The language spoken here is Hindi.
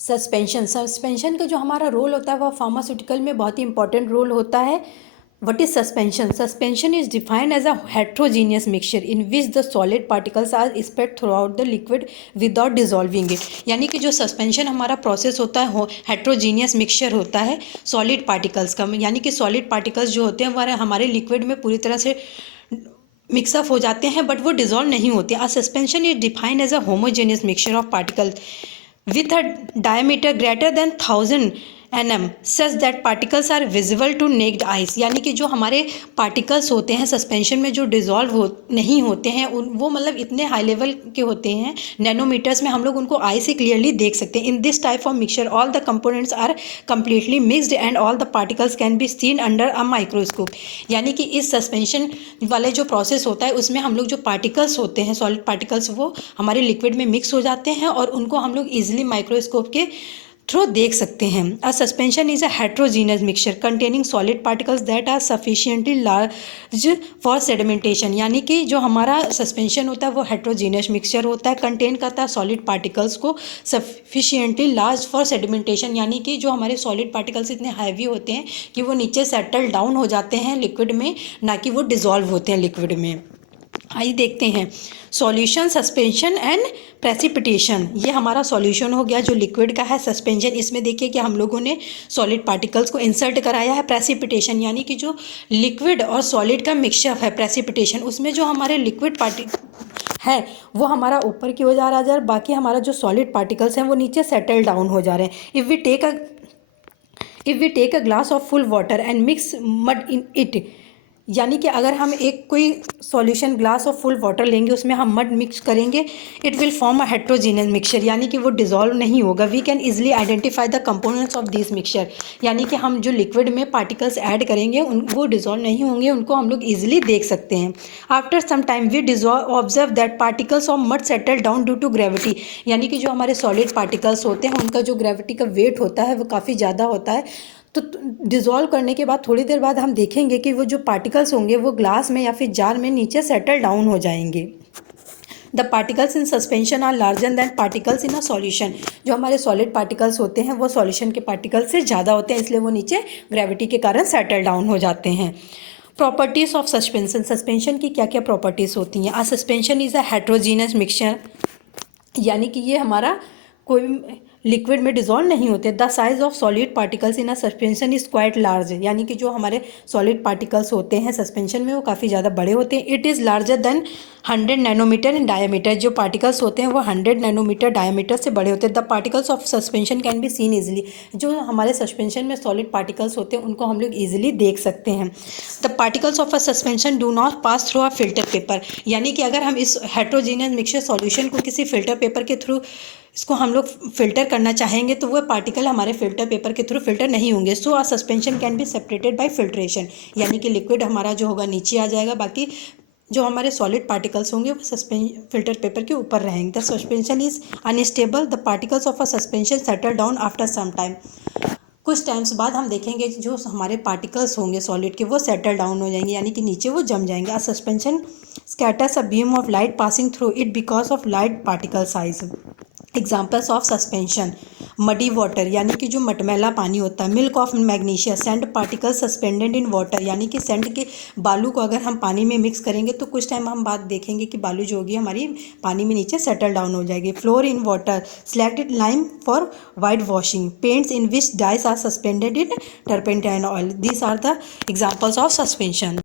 सस्पेंशन का जो हमारा रोल होता है वह फार्मास्यूटिकल में बहुत ही इंपॉर्टेंट रोल होता है। What is suspension? Suspension is defined as a heterogeneous mixture in which the solid particles are spread throughout the liquid without dissolving it. यानी कि जो सस्पेंशन हमारा प्रोसेस होता है हेट्रोजीनियस मिक्सचर होता है सॉलिड पार्टिकल्स का, यानी कि सॉलिड पार्टिकल्स जो होते हैं हमारे लिक्विड में पूरी तरह से मिक्सअप हो जाते हैं बट वो डिजॉल्व नहीं होते। A suspension is defined as a homogeneous mixture of particle with a diameter greater than 1000 nm such that particles are visible to naked eyes। यानी कि जो हमारे पार्टिकल्स होते हैं सस्पेंशन में जो डिजॉल्व नहीं होते हैं वो मतलब इतने हाई लेवल के होते हैं, नैनोमीटर्स में हम लोग उनको आई से क्लियरली देख सकते हैं। In this type of mixture all the components are completely mixed and all the particles can be seen under a microscope. यानी कि इस सस्पेंशन वाले जो प्रोसेस होता है उसमें हम लोग जो पार्टिकल्स होते हैं सॉलिड पार्टिकल्स वो हमारे लिक्विड में मिक्स हो जाते हैं और उनको हम लोग ईजिली माइक्रोस्कोप के थ्रू देख सकते हैं। A suspension is a heterogeneous mixture containing solid particles that are sufficiently large for sedimentation. यानी कि जो हमारा सस्पेंशन होता है वो हेट्रोजीनियस मिक्सचर होता है, कंटेन करता है सॉलिड पार्टिकल्स को सफिशिएंटली लार्ज फॉर सेडिमेंटेशन। यानी कि जो हमारे सॉलिड पार्टिकल्स इतने हैवी होते हैं कि वो नीचे सेटल डाउन हो जाते हैं लिक्विड में, ना कि वो डिजॉल्व होते हैं लिक्विड में। आइए देखते हैं सॉल्यूशन, सस्पेंशन एंड प्रेसिपिटेशन। ये हमारा सॉल्यूशन हो गया जो लिक्विड का है। सस्पेंशन, इसमें देखिए कि हम लोगों ने सॉलिड पार्टिकल्स को इंसर्ट कराया है। प्रेसिपिटेशन यानी कि जो लिक्विड और सॉलिड का मिक्सचर है प्रेसिपिटेशन, उसमें जो हमारे लिक्विड है वो हमारा ऊपर की ओर जा रहा है, बाकी हमारा जो सॉलिड पार्टिकल्स हैं वो नीचे सेटल डाउन हो जा रहे हैं। If we take a glass of full water and mix mud in it, यानी कि अगर हम एक कोई solution glass of full water लेंगे उसमें हम मड मिक्स करेंगे, it will form a heterogeneous mixture, यानी कि वो डिजॉल्व नहीं होगा। We can easily identify the components of this mixture, यानी कि हम जो लिक्विड में पार्टिकल्स ऐड करेंगे वो डिजॉल्व नहीं होंगे, उनको हम लोग ईजिली देख सकते हैं। After some time we observe that particles of mud settle down due to gravity, यानी कि जो हमारे सॉलिड पार्टिकल्स होते हैं उनका जो ग्रेविटी का वेट होता है वो काफ़ी ज़्यादा होता है। तो डिज़ोल्व करने के बाद थोड़ी देर बाद हम देखेंगे कि वो जो पार्टिकल्स होंगे वो ग्लास में या फिर जार में नीचे सेटल डाउन हो जाएंगे। The particles in suspension are larger than particles in a solution. जो हमारे सॉलिड पार्टिकल्स होते हैं वो सॉल्यूशन के पार्टिकल्स से ज़्यादा होते हैं, इसलिए वो नीचे ग्रेविटी के कारण सेटल डाउन हो जाते हैं। प्रॉपर्टीज़ ऑफ सस्पेंशन, सस्पेंशन की क्या क्या प्रॉपर्टीज़ होती हैं? A suspension is a heterogeneous mixture, यानी कि ये हमारा कोई लिक्विड में डिजॉल्व नहीं होते। The size of solid particles in a suspension is quite large, यानी कि जो हमारे सॉलिड पार्टिकल्स होते हैं सस्पेंशन में वो काफ़ी ज़्यादा बड़े होते हैं। It is larger than 100 nanometre in diameter, जो पार्टिकल्स होते हैं वो 100 नैनोमीटर डायमीटर से बड़े होते हैं। The particles of suspension can be scene easily, जो हमारे सस्पेंशन में सॉलिड पार्टिकल्स होते हैं उनको हम लोग ईजिली देख सकते हैं। The particles of a suspension do not pass through a filter paper, यानी कि अगर हम इस हेट्रोजीनियस मिक्सचर सॉल्यूशन को किसी फिल्टर पेपर के थ्रू इसको हम लोग फ़िल्टर करना चाहेंगे तो वो पार्टिकल हमारे फिल्टर पेपर के थ्रू फिल्टर नहीं होंगे। So a suspension can be separated by filtration, यानी कि लिक्विड हमारा जो होगा नीचे आ जाएगा, बाकी जो हमारे सॉलिड पार्टिकल्स होंगे वो फिल्टर पेपर के ऊपर रहेंगे। The suspension is unstable, the particles of a suspension settle down after some time. कुछ टाइम्स बाद हम देखेंगे जो हमारे पार्टिकल्स होंगे सॉलिड के वो सेटल डाउन हो जाएंगे, यानी कि नीचे वो जम जाएंगे। A suspension scatters a beam of light passing through it because of light particle size. Examples of suspension, muddy water, यानी कि जो मटमैला पानी होता है। Milk of magnesia, sand particle suspended in water, यानी कि सेंड के बालू को अगर हम पानी में मिक्स करेंगे तो कुछ टाइम हम बाद देखेंगे कि बालू जो होगी हमारी पानी में नीचे सेटल डाउन हो जाएगी। Flour in water, slaked lime for white washing, paints in which dyes are suspended in turpentine oil. These are the examples of suspension.